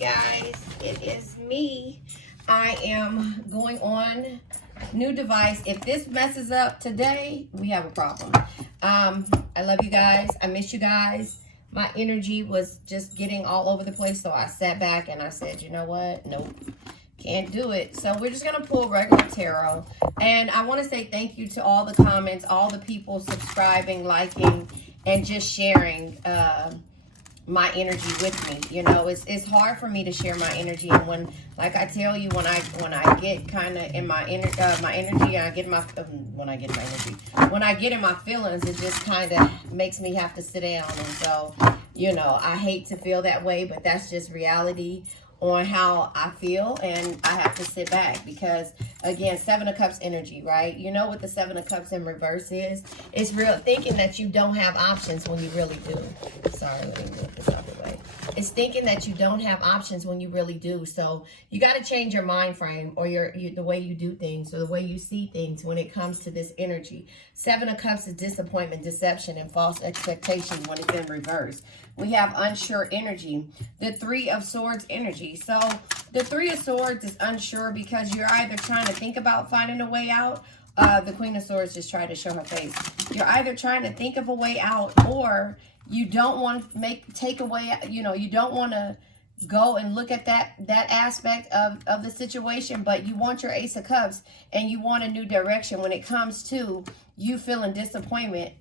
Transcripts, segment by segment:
guys, it is me. I am going on new device. If this messes up today, we have a problem. I love you guys. I miss you guys. My energy was just getting all over the place, so I sat back and I said, you know what? Nope. Can't do it. So we're just going to pull regular tarot. And I want to say thank you to all the comments, all the people subscribing, liking, and just sharing my energy with me. You know, it's hard for me to share my energy. And when, like I tell you, when I get kind of in my energy, I get my when I get in my feelings, it just kind of makes me have to sit down. And so, you know, I hate to feel that way, but that's just reality on how I feel, and I have to sit back because, again, Seven of Cups energy, right? You know what the Seven of Cups in reverse is? It's real thinking that you don't have options when you really do. Sorry, let me move this out of the way. It's thinking that you don't have options when you really do. So you got to change your mind frame or the way you do things or the way you see things when it comes to this energy. Seven of Cups is disappointment, deception, and false expectations when it's in reverse. We have unsure energy. The Three of Swords energy. So the Three of Swords is unsure because you're either trying to think about finding a way out. The Queen of Swords just tried to show her face. You're either trying to think of a way out, or you don't want to take away, you know, you don't want to go and look at that aspect of the situation, but you want your Ace of Cups and you want a new direction when it comes to you feeling disappointment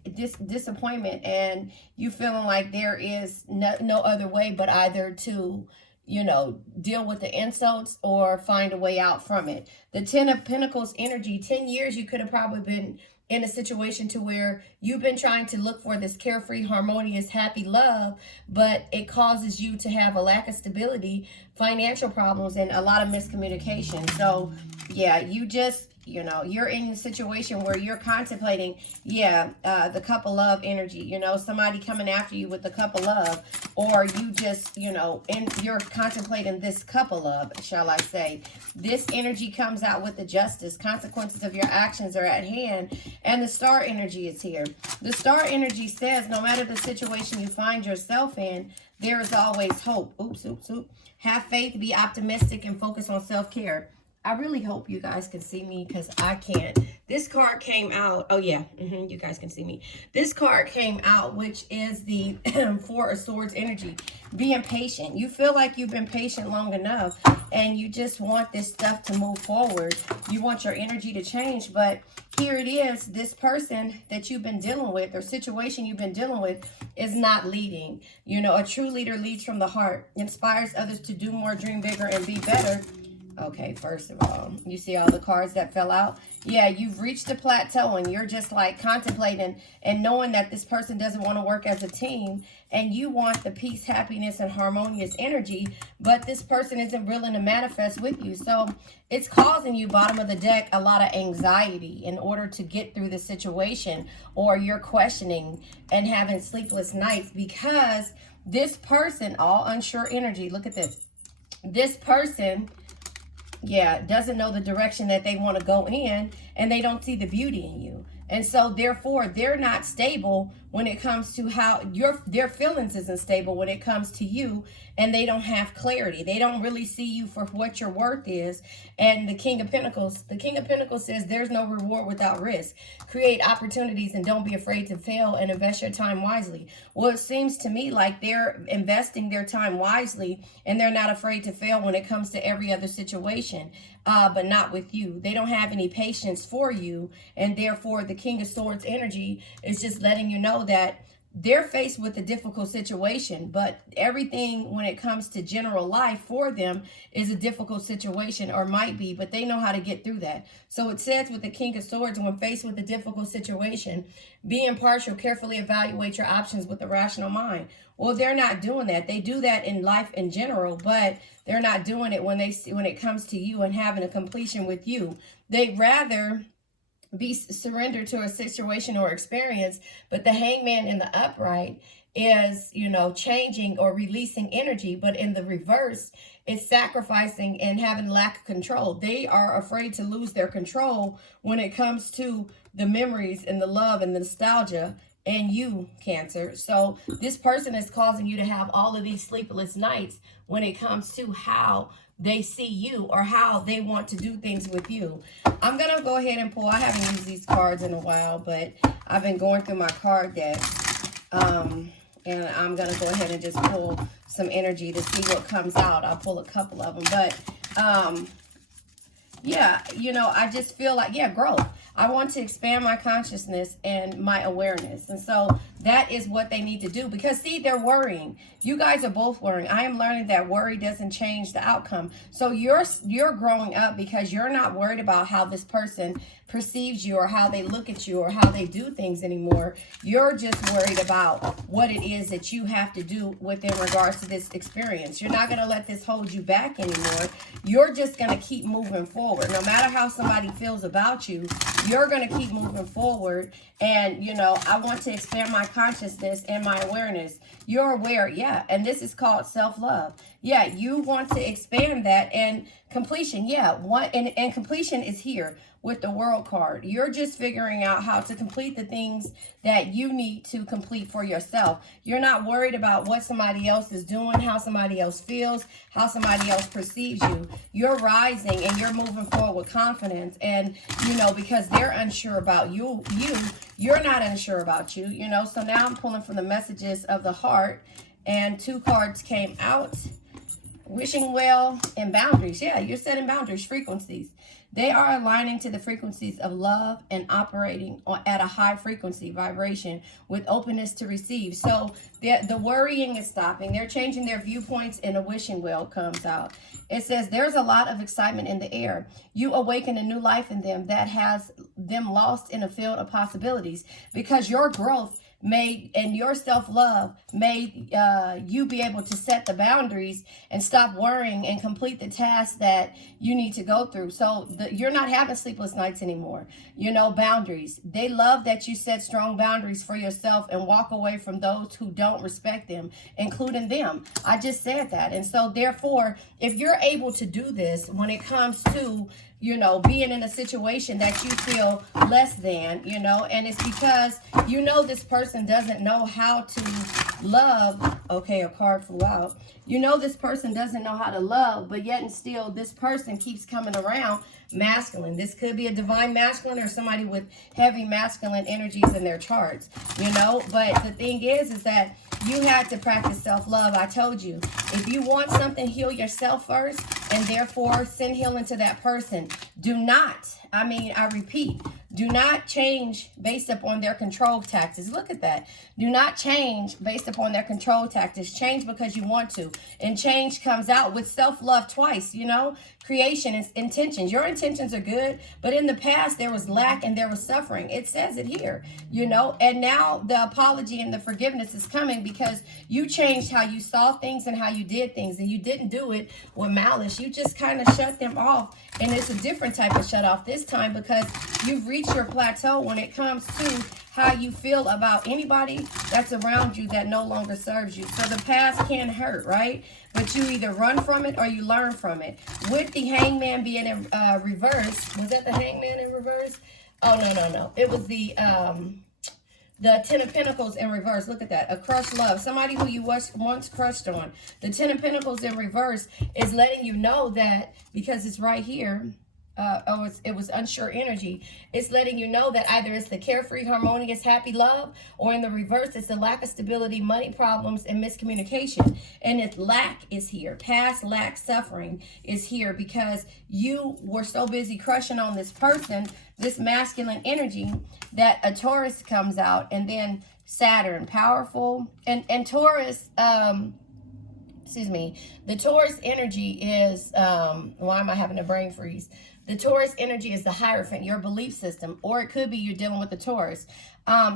and you feeling like there is no other way but either to, you know, deal with the insults or find a way out from it. The Ten of Pentacles energy, 10 years you could have probably been in a situation to where you've been trying to look for this carefree, harmonious, happy love, but it causes you to have a lack of stability, financial problems, and a lot of miscommunication. So yeah, you just, you know, you're in a situation where you're contemplating, the Cup of Love energy, you know, somebody coming after you with the Cup of Love, or you just, you know, and you're contemplating this Cup of Love, shall I say. This energy comes out with the Justice. Consequences of your actions are at hand, and the Star energy is here. The Star energy says no matter the situation you find yourself in, there is always hope. Oops. Have faith, be optimistic, and focus on self-care. I really hope you guys can see me because I can't. This card came out. Oh, yeah. You guys can see me. This card came out, which is the Four of Swords energy. Being patient. You feel like you've been patient long enough and you just want this stuff to move forward. You want your energy to change, but here it is. This person that you've been dealing with or situation you've been dealing with is not leading. You know, a true leader leads from the heart, inspires others to do more, dream bigger, and be better. Okay, first of all, you see all the cards that fell out? Yeah, you've reached a plateau and you're just like contemplating and knowing that this person doesn't want to work as a team and you want the peace, happiness, and harmonious energy, but this person isn't willing to manifest with you. So it's causing you, bottom of the deck, a lot of anxiety in order to get through the situation, or you're questioning and having sleepless nights because this person, all unsure energy, look at this. This person, doesn't know the direction that they want to go in, and they don't see the beauty in you. And so therefore they're not stable when it comes to how their feelings isn't stable when it comes to you, and they don't have clarity. They don't really see you for what your worth is. And the King of Pentacles says there's no reward without risk. Create opportunities and don't be afraid to fail, and invest your time wisely. Well, it seems to me like they're investing their time wisely and they're not afraid to fail when it comes to every other situation, but not with you. They don't have any patience for you, and therefore the King of Swords energy is just letting you know that they're faced with a difficult situation, but everything when it comes to general life for them is a difficult situation, or might be, but they know how to get through that. So it says with the King of Swords, when faced with a difficult situation, be impartial, carefully evaluate your options with a rational mind. Well, they're not doing that. They do that in life in general, but they're not doing it when it comes to you and having a completion with you. They'd rather be surrendered to a situation or experience, but the Hangman in the upright is, you know, changing or releasing energy, but in the reverse, it's sacrificing and having lack of control. They are afraid to lose their control when it comes to the memories and the love and the nostalgia and you, Cancer. So this person is causing you to have all of these sleepless nights when it comes to how they see you or how they want to do things with you. I'm going to go ahead and pull. I haven't used these cards in a while, but I've been going through my card deck. And I'm going to go ahead and just pull some energy to see what comes out. I'll pull a couple of them. But, yeah, you know, I just feel like, yeah, growth. I want to expand my consciousness and my awareness. And so that is what they need to do. Because, see, they're worrying. You guys are both worrying. I am learning that worry doesn't change the outcome. So you're growing up because you're not worried about how this person perceives you or how they look at you or how they do things anymore. You're just worried about what it is that you have to do within regards to this experience. You're not going to let this hold you back anymore. You're just going to keep moving forward. No matter how somebody feels about you, you're going to keep moving forward. And, you know, I want to expand my consciousness and my awareness. You're aware, yeah. And this is called self-love. Yeah, you want to expand that. And completion, yeah. And completion is here with the World card. You're just figuring out how to complete the things that you need to complete for yourself. You're not worried about what somebody else is doing, how somebody else feels, how somebody else perceives you. You're rising and you're moving forward with confidence. And, you know, because they're unsure about you, you're not unsure about you, you know. So now I'm pulling from the messages of the heart, and 2 cards came out. Wishing well and boundaries. Yeah, you're setting boundaries, frequencies. They are aligning to the frequencies of love and operating at a high frequency vibration with openness to receive. So the worrying is stopping. They're changing their viewpoints, and a wishing well comes out. It says there's a lot of excitement in the air. You awaken a new life in them that has them lost in a field of possibilities, because your growth and your self-love made you be able to set the boundaries and stop worrying and complete the tasks that you need to go through. So you're not having sleepless nights anymore. You know, boundaries. They love that you set strong boundaries for yourself and walk away from those who don't respect them, including them. I just said that. And so therefore, if you're able to do this when it comes to, you know, being in a situation that you feel less than, you know, and it's because, you know, this person doesn't know how to love. Okay, a card flew out. You know, this person doesn't know how to love, but yet and still this person keeps coming around masculine. This could be a divine masculine or somebody with heavy masculine energies in their charts, you know. But the thing is that you had to practice self-love. I told you, if you want something, heal yourself first, and therefore send healing to that person. Do not, I repeat, do not change based upon their control tactics. Look at that. Do not change based upon their control tactics. Change because you want to. And change comes out with self-love twice, you know. Creation is intentions. Your intentions are good, but in the past there was lack and there was suffering. It says it here, you know. And now the apology and the forgiveness is coming because you changed how you saw things and how you did things. And you didn't do it with malice. You just kind of shut them off. And it's a different type of shut off this time because you've reached your plateau when it comes to how you feel about anybody that's around you that no longer serves you. So the past can hurt, right? But you either run from it or you learn from it. With the hangman being in reverse, was that the hangman in reverse? Oh, no. It was the 10 of Pentacles in reverse. Look at that. A crushed love. Somebody who you once crushed on. The 10 of Pentacles in reverse is letting you know that, because it's right here. It was unsure energy. It's letting you know that either it's the carefree, harmonious, happy love, or in the reverse, it's the lack of stability, money problems, and miscommunication. And its lack is here. Past lack, suffering is here because you were so busy crushing on this person, this masculine energy, that a Taurus comes out, and then Saturn, powerful. And Taurus, the Taurus energy is, why am I having a brain freeze? The Taurus energy is the Hierophant, your belief system, or it could be you're dealing with the Taurus.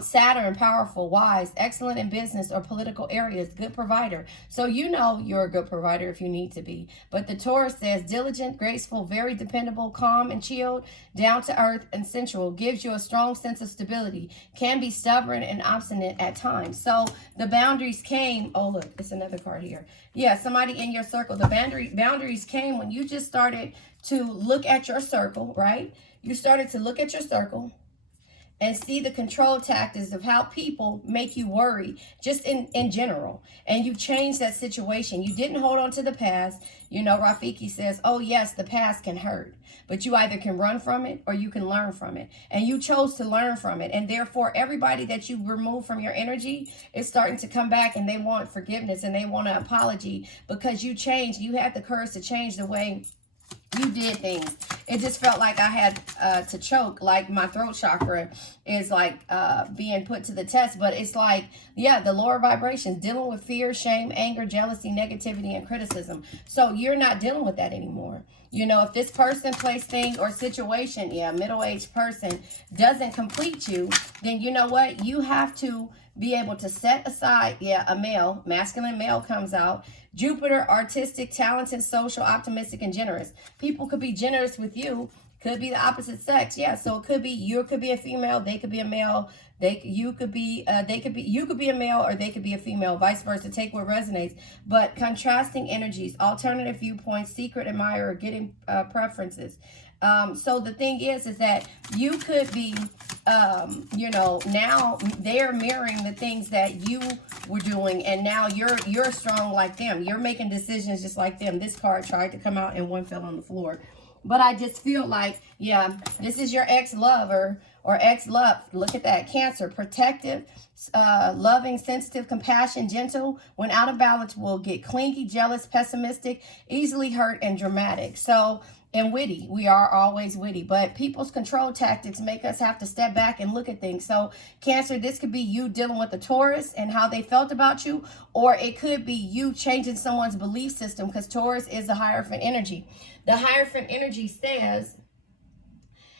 Saturn, powerful, wise, excellent in business or political areas, good provider. So you know you're a good provider if you need to be. But the Taurus says diligent, graceful, very dependable, calm and chilled, down to earth and sensual, gives you a strong sense of stability, can be stubborn and obstinate at times. So the boundaries came. Oh, look, it's another card here. Yeah, somebody in your circle. The boundaries came when you just started to look at your circle, right? You started to look at your circle. and see the control tactics of how people make you worry just in general. And you changed that situation. You didn't hold on to the past. You know, Rafiki says, oh yes, the past can hurt, but you either can run from it or you can learn from it. And you chose to learn from it. And therefore, everybody that you remove from your energy is starting to come back, and they want forgiveness and they want an apology because you changed. You had the courage to change the way you did things. It just felt like I had to choke, like my throat chakra is like being put to the test. But it's like, yeah, the lower vibrations, dealing with fear, shame, anger, jealousy, negativity, and criticism. So you're not dealing with that anymore. You know, if this person, place, thing, or situation, yeah, middle-aged person, doesn't complete you, then you know what? You have to be able to set aside, yeah, a male, masculine male comes out. Jupiter, artistic, talented, social, optimistic, and generous. People could be generous with you. Could be the opposite sex. Yeah, so it could be you could be a female, they could be a male. You could be a male, or they could be a female, vice versa. Take what resonates. But contrasting energies, alternative viewpoints, secret admirer, getting preferences. So the thing is that you could be, you know, now they're mirroring the things that you were doing, and now you're strong like them. You're making decisions just like them. This card tried to come out and one fell on the floor. But I just feel like, yeah, this is your ex-lover or ex-love. Look at that. Cancer, protective, loving, sensitive, compassion, gentle. When out of balance, will get clingy, jealous, pessimistic, easily hurt, and dramatic. So, and witty. We are always witty. But people's control tactics make us have to step back and look at things. So, Cancer, this could be you dealing with the Taurus and how they felt about you. Or it could be you changing someone's belief system, because Taurus is the Hierophant energy. The Hierophant energy says,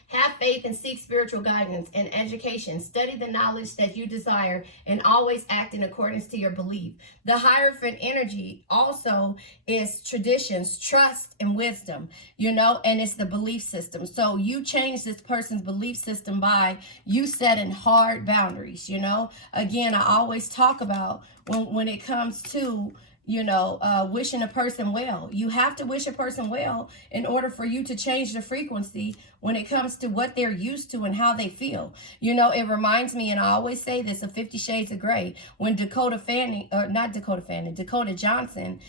have faith and seek spiritual guidance and education. Study the knowledge that you desire and always act in accordance to your belief. The Hierophant energy also is traditions, trust, and wisdom, you know, and it's the belief system. So you change this person's belief system by you setting hard boundaries, you know. Again, I always talk about when it comes to, you know, wishing a person well. You have to wish a person well in order for you to change the frequency when it comes to what they're used to and how they feel. You know, it reminds me, and I always say this, of 50 Shades of Grey, when Dakota Johnson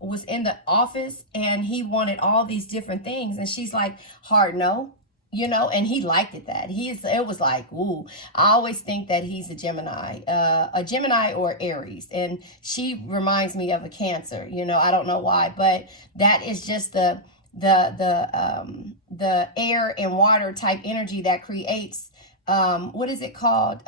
was in the office and he wanted all these different things. And she's like, hard no. You know, and he liked it that. It was like, ooh, I always think that he's a Gemini or Aries. And she reminds me of a Cancer, you know, I don't know why, but that is just the air and water type energy that creates, what is it called?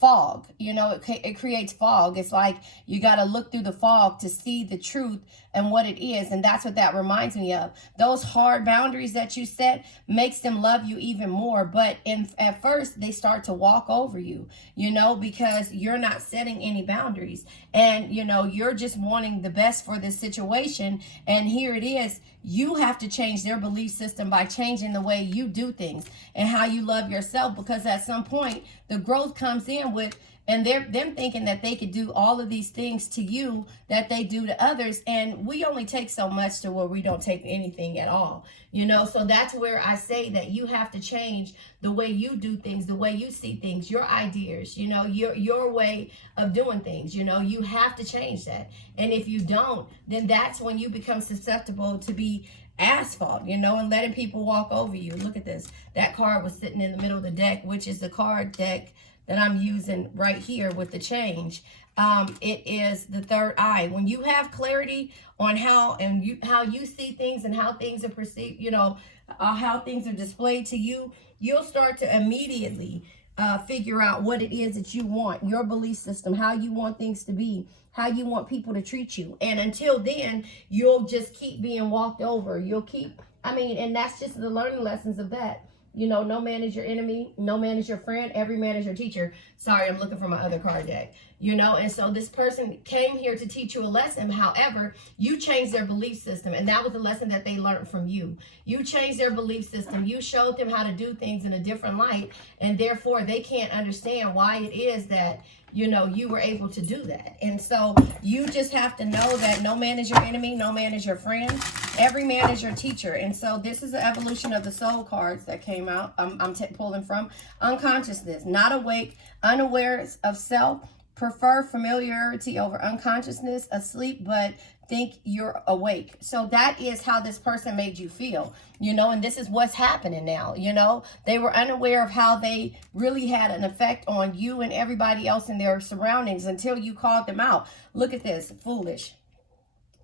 Fog. You know, it creates fog. It's like you got to look through the fog to see the truth and what it is. And that's what that reminds me of. Those hard boundaries that you set makes them love you even more. But at first, they start to walk over you, you know, because you're not setting any boundaries. And, you know, you're just wanting the best for this situation. And here it is. You have to change their belief system by changing the way you do things and how you love yourself. Because at some point, the growth comes in with, and them thinking that they could do all of these things to you that they do to others. And we only take so much to where we don't take anything at all, you know. So that's where I say that you have to change the way you do things, the way you see things, your ideas, you know, your way of doing things, you know. You have to change that. And if you don't, then that's when you become susceptible to be asphalt, you know, and letting people walk over you. Look at this. That card was sitting in the middle of the deck, which is the card deck that I'm using right here with the change. It is the third eye. When you have clarity on how you see things and how things are perceived, you know, how things are displayed to you, you'll start to immediately figure out what it is that you want, your belief system, how you want things to be, how you want people to treat you. And until then, you'll just keep being walked over. You'll keep, and that's just the learning lessons of that. You know, no man is your enemy. No man is your friend. Every man is your teacher. Sorry, I'm looking for my other card deck. you know. And so this person came here to teach you a lesson. However, you changed their belief system, and that was the lesson that they learned from you. You changed their belief system. You showed them how to do things in a different light, and therefore they can't understand why it is that, you know, you were able to do that. And so you just have to know that no man is your enemy, no man is your friend. Every man is your teacher. And so this is the evolution of the soul cards that came out. I'm pulling from unconsciousness, not awake, unaware of self, prefer familiarity over unconsciousness, asleep, but think you're awake. So that is how this person made you feel, you know, and this is what's happening now. You know, they were unaware of how they really had an effect on you and everybody else in their surroundings until you called them out. Look at this, foolish.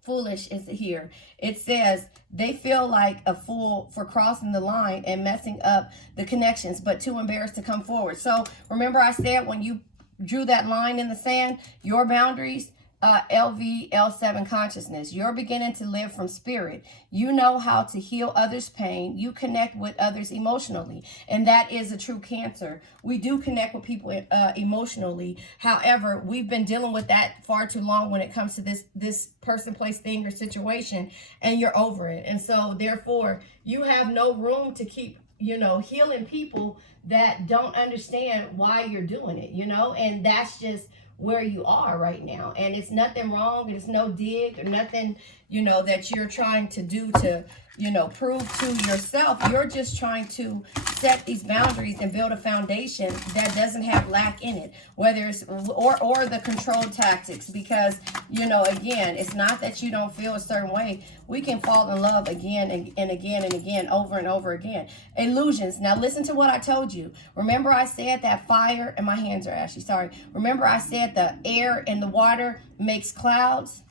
Foolish is here. It says they feel like a fool for crossing the line and messing up the connections, but too embarrassed to come forward. So remember I said when you drew that line in the sand, your boundaries, LV, 7 consciousness. You're beginning to live from spirit. You know how to heal others' pain. You connect with others emotionally. And that is a true Cancer. We do connect with people emotionally. However, we've been dealing with that far too long when it comes to this person, place, thing, or situation, and you're over it. And so therefore, you have no room to keep, you know, healing people that don't understand why you're doing it, you know, and that's just where you are right now. And it's nothing wrong. It's no dig or nothing, you know, that you're trying to do to, you know, prove to yourself. You're just trying to set these boundaries and build a foundation that doesn't have lack in it, whether it's or the control tactics, because, you know, again, it's not that you don't feel a certain way. We can fall in love again and again and again, over and over again. Illusions. Now listen to what I told you. Remember I said that fire, and my hands are ashy, sorry. Remember I said the air and the water makes clouds?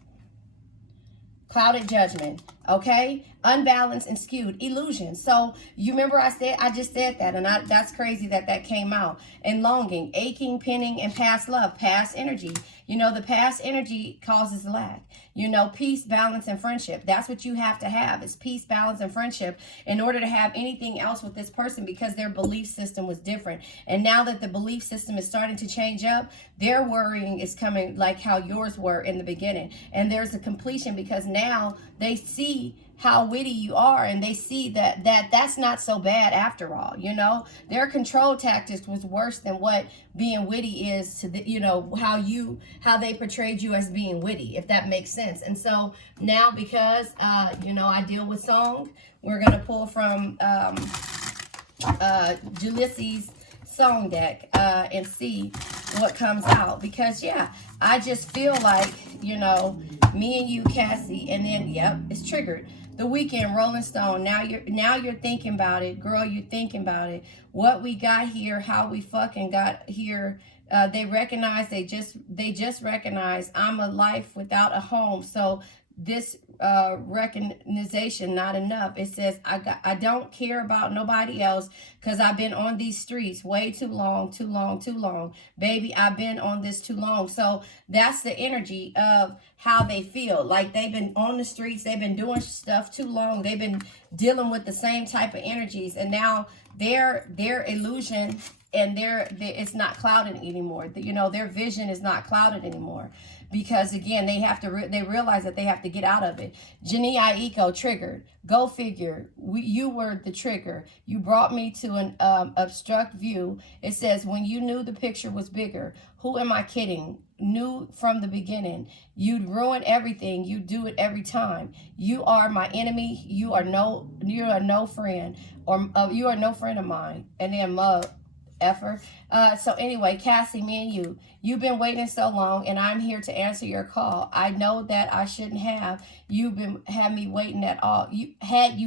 Clouded judgment, okay? Unbalanced and skewed illusion. So you remember I just said that, and that's crazy that came out. And longing, aching, pinning, and past love, past energy. You know, the past energy causes lack. You know, peace, balance, and friendship. That's what you have to have, is peace, balance, and friendship in order to have anything else with this person, because their belief system was different. And now that the belief system is starting to change up, their worrying is coming like how yours were in the beginning. And there's a completion, because now they see how witty you are, and they see that's not so bad after all. You know, their control tactics was worse than what being witty is to the, you know, how they portrayed you as being witty, if that makes sense. And so now, because you know, I deal with song, we're gonna pull from Julysses song deck and see what comes out, because yeah, I just feel like, you know, me and you, Cassie, and then yep, it's triggered. The Weekend, Rolling Stone. Now you're thinking about it, girl. You're thinking about it. What we got here, how we fucking got here. They recognize. They just recognize I'm a life without a home. So this recognition not enough. It says I don't care about nobody else, because I've been on these streets way too long, baby. I've been on this too long. So that's the energy of how they feel. Like they've been on the streets, they've been doing stuff too long, they've been dealing with the same type of energies, and now their illusion and it's not clouded anymore. You know, their vision is not clouded anymore, because again, they realize that they have to get out of it. Janae Aiko, triggered. Go figure. You were the trigger. You brought me to an obstruct view. It says, when you knew the picture was bigger. Who am I kidding? Knew from the beginning. You'd ruin everything. You do it every time. You are my enemy. You are no friend, or you are no friend of mine. And then effer. So anyway, Cassie, me and you've been waiting so long, and I'm here to answer your call. I know that I shouldn't have. Had me waiting at all. You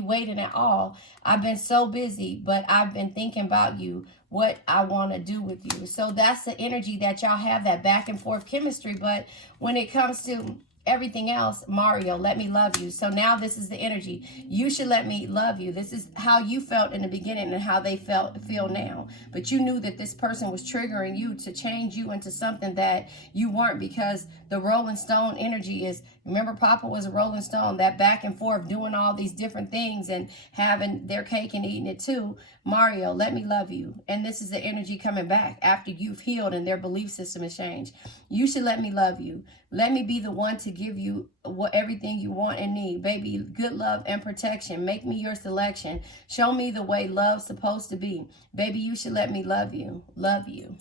waiting at all. I've been so busy, but I've been thinking about you, what I want to do with you. So that's the energy that y'all have, that back and forth chemistry. But when it comes to everything else, Mario, let me love you. So now this is the energy. You should let me love you. This is how you felt in the beginning and how they feel now. But you knew that this person was triggering you to change you into something that you weren't, because the Rolling Stone energy is Remember, Papa was a Rolling Stone, that back and forth, doing all these different things and having their cake and eating it too. Mario, let me love you. And this is the energy coming back after you've healed and their belief system has changed. You should let me love you. Let me be the one to give you everything you want and need. Baby, good love and protection. Make me your selection. Show me the way love's supposed to be. Baby, you should let me love you. Love you.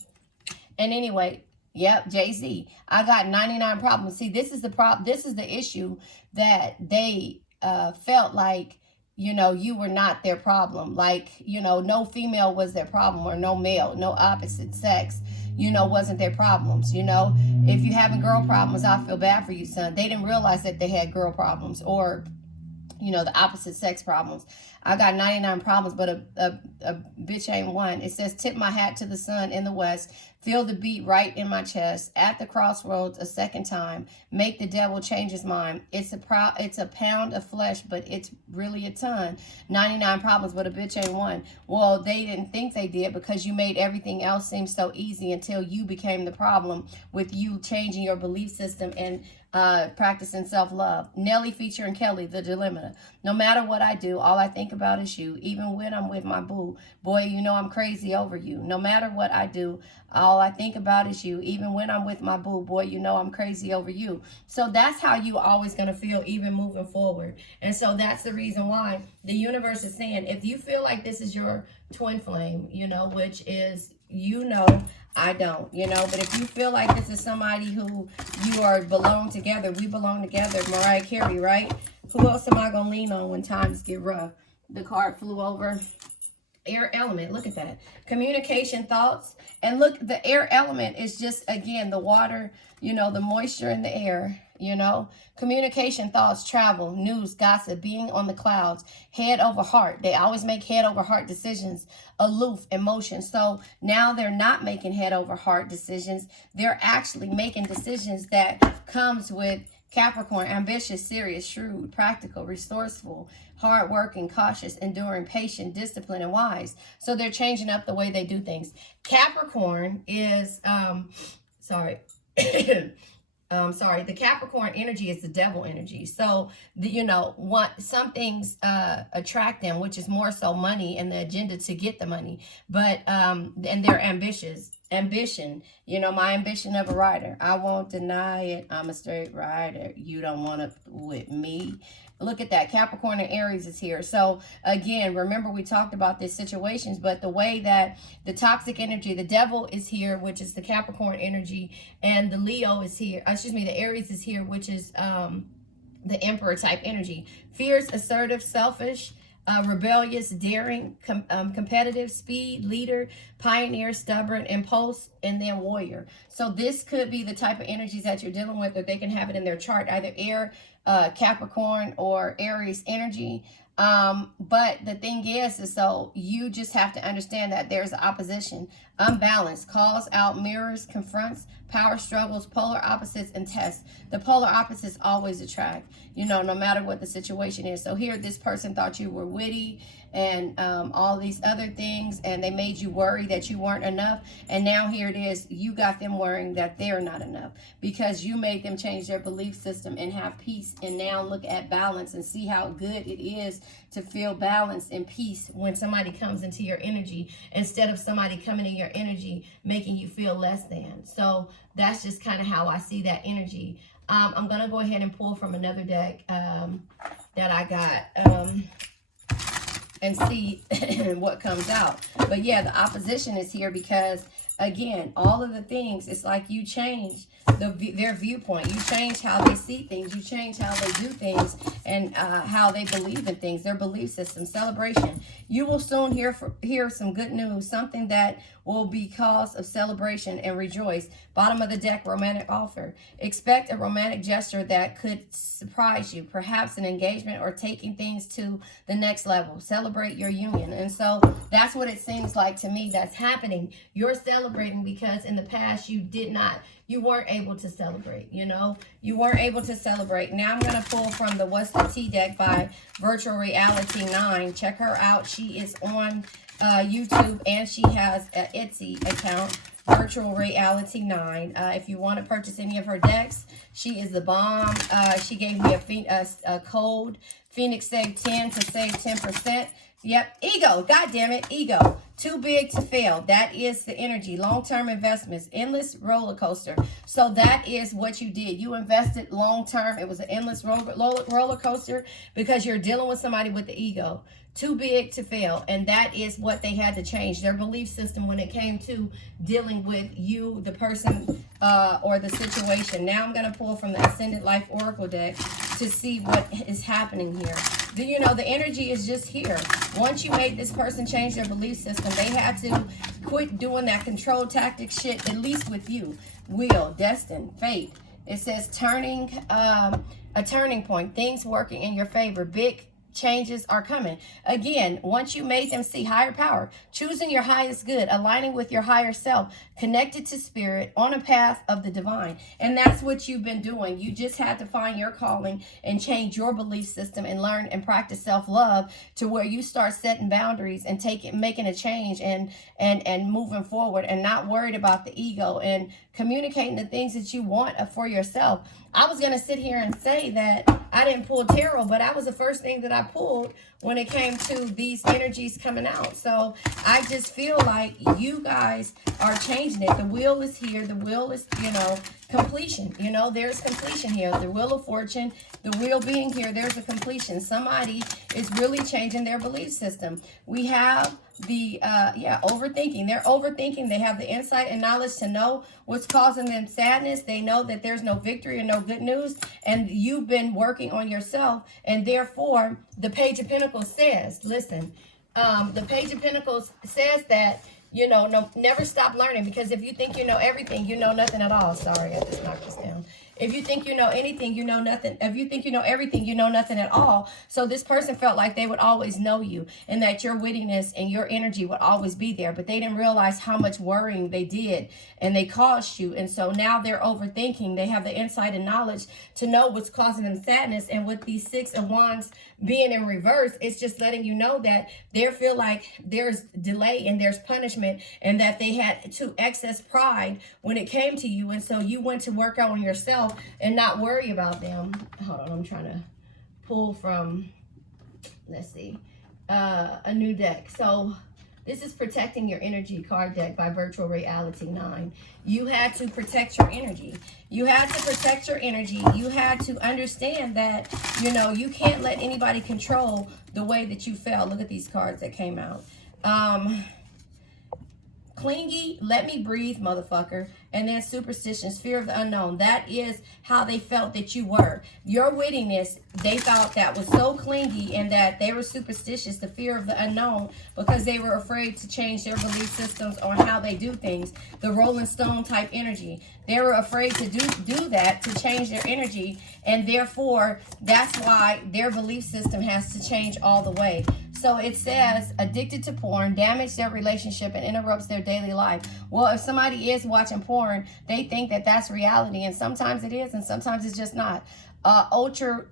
And anyway, yep, Jay-Z. I got 99 problems. See, this is the problem. This is the issue that they felt like, you know, you were not their problem. Like, you know, no female was their problem, or no male, no opposite sex, you know, wasn't their problems. You know, if you having girl problems, I feel bad for you, son. They didn't realize that they had girl problems, or, you know, the opposite sex problems. I got 99 problems, but a bitch ain't one. It says, tip my hat to the sun in the west. Feel the beat right in my chest. At the crossroads a second time. Make the devil change his mind. It's a pound of flesh, but it's really a ton. 99 problems, but a bitch ain't one. Well, they didn't think they did, because you made everything else seem so easy until you became the problem with you changing your belief system and practicing self-love. Nelly featuring Kelly, The Dilemma. No matter what I do, all I think about is you. Even when I'm with my boo, boy, you know I'm crazy over you. No matter what I do, all I think about is you. Even when I'm with my boo, boy, you know I'm crazy over you. So that's how you always going to feel, even moving forward. And so that's the reason why the universe is saying, if you feel like this is your twin flame, you know, which is, you know, I don't, you know, but if you feel like this is somebody who you are belong together, we belong together, Mariah Carey, right? Who else am I going to lean on when times get rough? The card flew over. Air element, look at that. Communication, thoughts. And look, the air element is just, again, the water, you know, the moisture in the air, you know. Communication, thoughts, travel, news, gossip, being on the clouds, head over heart. They always make head over heart decisions. Aloof, emotion. So now they're not making head over heart decisions. They're actually making decisions that comes with Capricorn, ambitious, serious, shrewd, practical, resourceful, hardworking, cautious, enduring, patient, disciplined, and wise. So they're changing up the way they do things. Capricorn is, the Capricorn energy is the devil energy. So, you know, some things attract them, which is more so money and the agenda to get the money. But, and they're ambitious. Ambition, you know, my ambition of a writer. I won't deny it. I'm a straight rider. You don't want to with me. Look at that. Capricorn and Aries is here. So again, remember we talked about these situations, but the way that the toxic energy, the devil is here, which is the Capricorn energy, and the Leo is here. The Aries is here, which is the Emperor type energy. Fierce, assertive, selfish, rebellious, daring, competitive, speed, leader, pioneer, stubborn, impulse, and then warrior. So this could be the type of energies that you're dealing with, or they can have it in their chart, either air, Capricorn, or Aries energy. But the thing is so you just have to understand that there's opposition, unbalanced, calls out, mirrors, confronts, power struggles, polar opposites, and tests. The polar opposites always attract, you know, no matter what the situation is. So here, this person thought you were witty and all these other things, and they made you worry that you weren't enough. And now here it is, you got them worrying that they're not enough, because you made them change their belief system and have peace. And now look at balance and see how good it is to feel balance and peace when somebody comes into your energy, instead of somebody coming in your energy making you feel less than. So that's just kind of how I see that energy. I'm going to go ahead and pull from another deck that I got and see what comes out. But yeah, the opposition is here because, again, all of the things, it's like you change their viewpoint. You change how they see things. You change how they do things, and how they believe in things, their belief system. Celebration. You will soon hear some good news, something that will be cause of celebration and rejoice. Bottom of the deck, romantic offer. Expect a romantic gesture that could surprise you, perhaps an engagement or taking things to the next level. Celebrate your union. And so that's what it seems like to me that's happening. You're celebrating because in the past you weren't able to celebrate, you know? You weren't able to celebrate. Now I'm going to pull from the What's the Tea deck by Virtual Reality 9. Check her out. She is on YouTube, and she has an Etsy account. Virtual Reality 9. If you want to purchase any of her decks, she is the bomb. She gave me a code, Phoenix Save 10 to save 10%. Yep, ego, god damn it, ego. Too big to fail. That is the energy. Long-term investments, endless roller coaster. So that is what you did. You invested long-term. It was an endless roller coaster because you're dealing with somebody with the ego. Too big to fail. And that is what they had to change. Their belief system when it came to dealing with you, the person, or the situation. Now I'm going to pull from the Ascended Life Oracle deck to see what is happening here. You know, the energy is just here. Once you made this person change their belief system, they had to quit doing that control tactic shit, at least with you. Wheel, destined, fate. It says a turning point, things working in your favor, big changes are coming. Again, once you made them see higher power, choosing your highest good, aligning with your higher self, connected to spirit, on a path of the divine. And that's what you've been doing. You just had to find your calling and change your belief system and learn and practice self-love to where you start setting boundaries and making a change and moving forward and not worried about the ego and communicating the things that you want for yourself. I was going to sit here and say that I didn't pull tarot, but that was the first thing that I pulled when it came to these energies coming out. So I just feel like you guys are changing it. The wheel is here. The wheel is, you know, completion. You know, there's completion here. The wheel of fortune, the wheel being here, there's a completion. Somebody is really changing their belief system. We have the overthinking. They're overthinking. They have the insight and knowledge to know what's causing them sadness. They know that there's no victory and no good news, and you've been working on yourself. And therefore the Page of Pentacles says, listen, the Page of Pentacles says that, you know, never stop learning, because if you think you know everything, you know nothing at all. Sorry, I just knocked this down. If you think you know anything, you know nothing. If you think you know everything, you know nothing at all. So this person felt like they would always know you and that your wittiness and your energy would always be there. But they didn't realize how much worrying they did and they caused you. And so now they're overthinking. They have the insight and knowledge to know what's causing them sadness. And with these Six of Wands being in reverse, it's just letting you know that they feel like there's delay and there's punishment and that they had too excess pride when it came to you. And so you went to work out on yourself and not worry about them. Hold on, I'm trying to pull from, let's see, a new deck. So this is Protecting Your Energy card deck by Virtual Reality 9. You had to protect your energy. You had to protect your energy. You had to understand that, you know, you can't let anybody control the way that you felt. Look at these cards that came out. Clingy, let me breathe, motherfucker. And then superstitious, fear of the unknown. That is how they felt that you were. Your wittiness, they thought that was so clingy and that they were superstitious, the fear of the unknown, because they were afraid to change their belief systems on how they do things. The Rolling Stone type energy. They were afraid to do that, to change their energy. And therefore, that's why their belief system has to change all the way. So it says, addicted to porn, damage their relationship and interrupts their daily life. Well, if somebody is watching porn, they think that that's reality. And sometimes it is, and sometimes it's just not.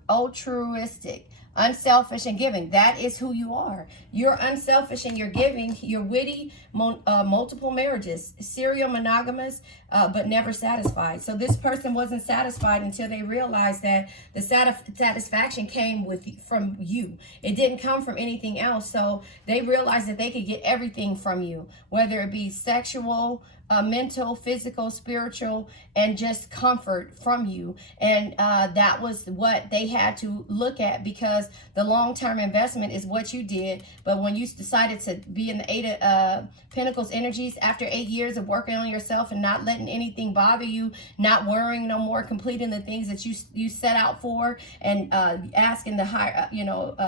Altruistic, unselfish and giving. That is who you are. You're unselfish and you're giving. You're witty, multiple marriages, serial monogamous, but never satisfied. So this person wasn't satisfied until they realized that the satisfaction came from you. It didn't come from anything else. So they realized that they could get everything from you, whether it be sexual, mental, physical, spiritual, and just comfort from you. And that was what they had to look at, because the long-term investment is what you did. But when you decided to be in the Eight of Pentacles energies, after 8 years of working on yourself and not letting anything bother you, not worrying no more, completing the things that you set out for, and asking the higher,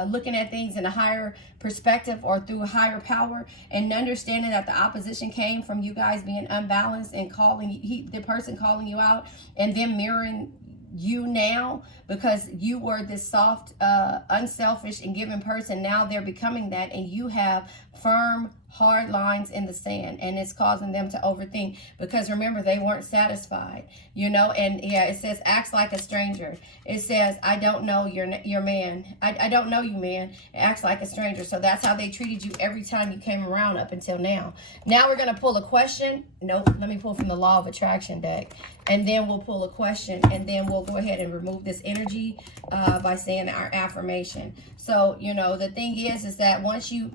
looking at things in a higher perspective or through a higher power, and understanding that the opposition came from you guys being unbalanced and the person calling you out, and then mirroring you now because you were this soft, unselfish and giving person. Now they're becoming that, and you have firm hard lines in the sand, and it's causing them to overthink, because remember, they weren't satisfied, you know. And yeah, it says acts like a stranger. It says, I don't know your man. I don't know you, man. It acts like a stranger. So that's how they treated you every time you came around up until now. Now we're going to pull a question. Nope, let me pull from the Law of Attraction deck, and then we'll pull a question, and then we'll go ahead and remove this energy by saying our affirmation. So, you know, the thing is that once you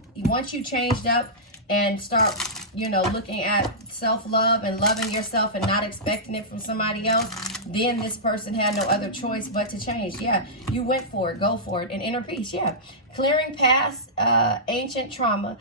changed up and start, you know, looking at self-love and loving yourself and not expecting it from somebody else, then this person had no other choice but to change. Yeah, you went for it. Go for it. And inner peace. Yeah. Clearing past ancient trauma,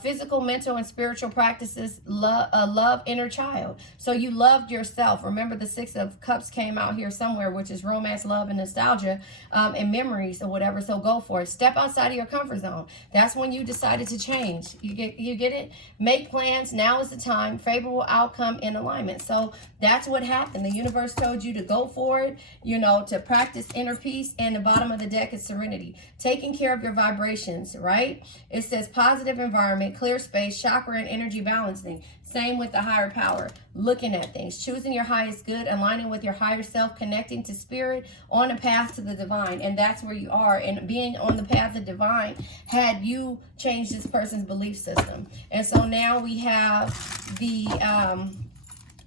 physical, mental, and spiritual practices, love inner child. So you loved yourself. Remember, the Six of Cups came out here somewhere, which is romance, love, and nostalgia, and memories or whatever. So go for it. Step outside of your comfort zone. That's when you decided to change. You get it? Make plans. Now is the time. Favorable outcome in alignment. So that's what happened. The universe told you to go for it, you know, to practice inner peace. And the bottom of the deck is serenity. Taking care of your vibrations, right? It says positive environment, clear space, chakra, and energy balancing. Same with the higher power. Looking at things, choosing your highest good, aligning with your higher self, connecting to spirit, on a path to the divine. And that's where you are. And being on the path of divine had you changed this person's belief system. And so now we have the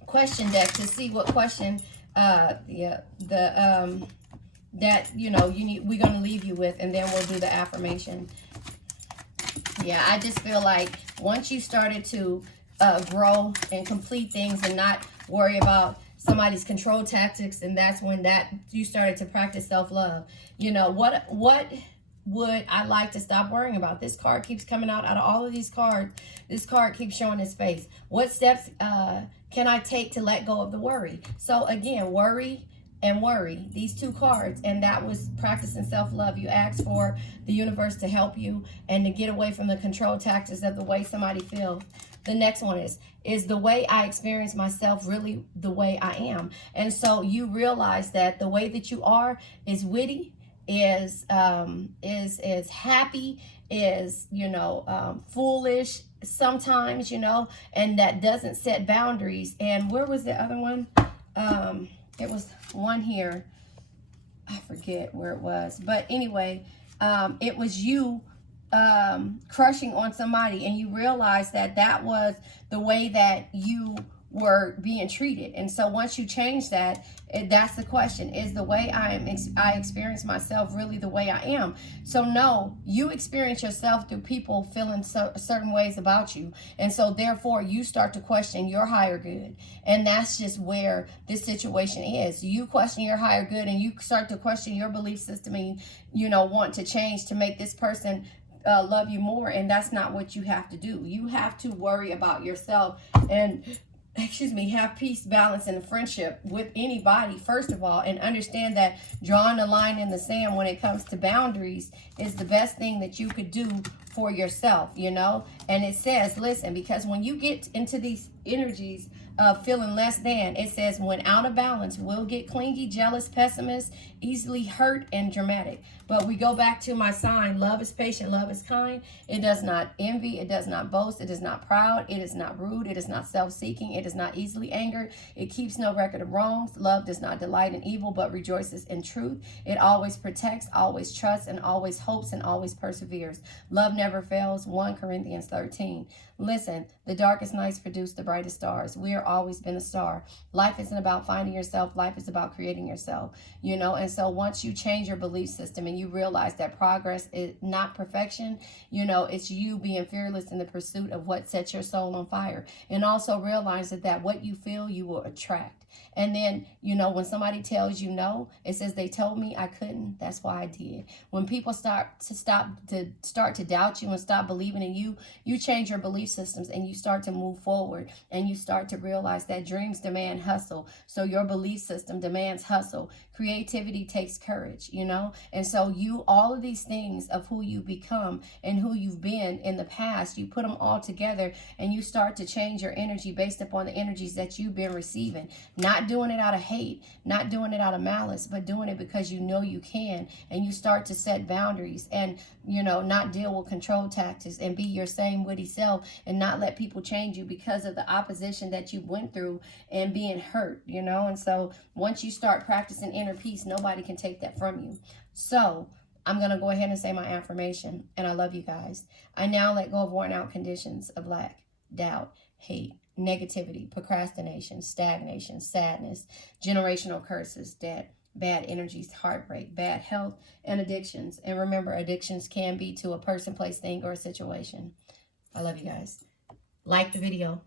question deck to see what question that you know we're going to leave you with, and then we'll do the affirmation. Yeah, I just feel like once you started to grow and complete things and not worry about somebody's control tactics, and that's when you started to practice self-love. You know, what would I like to stop worrying about? This card keeps coming out of all of these cards. This card keeps showing its face. What steps can I take to let go of the worry? So again, worry and worry, these two cards, and that was practicing self-love. You asked for the universe to help you and to get away from the control tactics of the way somebody feels. The next one is the way I experience myself really the way I am? And so you realize that the way that you are is witty, is happy, is, you know, foolish sometimes, you know, and that doesn't set boundaries. And where was the other one? It was one here. I forget where it was. But anyway, it was you crushing on somebody, and you realize that was the way that you were being treated. And so once you change that, that's the question, is the way I experience myself really the way I am? So no, you experience yourself through people feeling certain ways about you, and so therefore you start to question your higher good. And that's just where this situation is. You question your higher good, and you start to question your belief system, and you know, want to change to make this person love you more. And that's not what you have to do. You have to worry about yourself and have peace, balance, and friendship with anybody, first of all, and understand that drawing a line in the sand when it comes to boundaries is the best thing that you could do for yourself, you know. And it says, listen, because when you get into these energies of feeling less than, it says, when out of balance, we'll get clingy, jealous, pessimist, easily hurt, and dramatic. But we go back to my sign. Love is patient, love is kind. It does not envy, it does not boast, it is not proud, it is not rude, it is not self-seeking, it is not easily angered, it keeps no record of wrongs. Love does not delight in evil, but rejoices in truth. It always protects, always trusts, and always hopes, and always perseveres. Love never fails. 1 Corinthians 13. Listen, the darkest nights produce the brightest stars. We are always been a star. Life isn't about finding yourself. Life is about creating yourself, you know. And so once you change your belief system and you realize that progress is not perfection, you know, it's you being fearless in the pursuit of what sets your soul on fire. And also realize that what you feel, you will attract. And then, you know, when somebody tells you no, it says they told me I couldn't. That's why I did. When people start to doubt you and stop believing in you, you change your belief systems and you start to move forward, and you start to realize that dreams demand hustle. So your belief system demands hustle. Creativity takes courage, you know. And so all of these things of who you become and who you've been in the past, you put them all together and you start to change your energy based upon the energies that you've been receiving. Not doing it out of hate, not doing it out of malice, but doing it because you know you can, and you start to set boundaries and, you know, not deal with control tactics and be your same witty self and not let people change you because of the opposition that you went through and being hurt, you know. And so once you start practicing inner peace, nobody can take that from you. So I'm going to go ahead and say my affirmation, and I love you guys. I now let go of worn out conditions of lack, doubt, hate, negativity, procrastination, stagnation, sadness, generational curses, debt, bad energies, heartbreak, bad health, and addictions. And remember, addictions can be to a person, place, thing, or a situation. I love you guys. Like the video.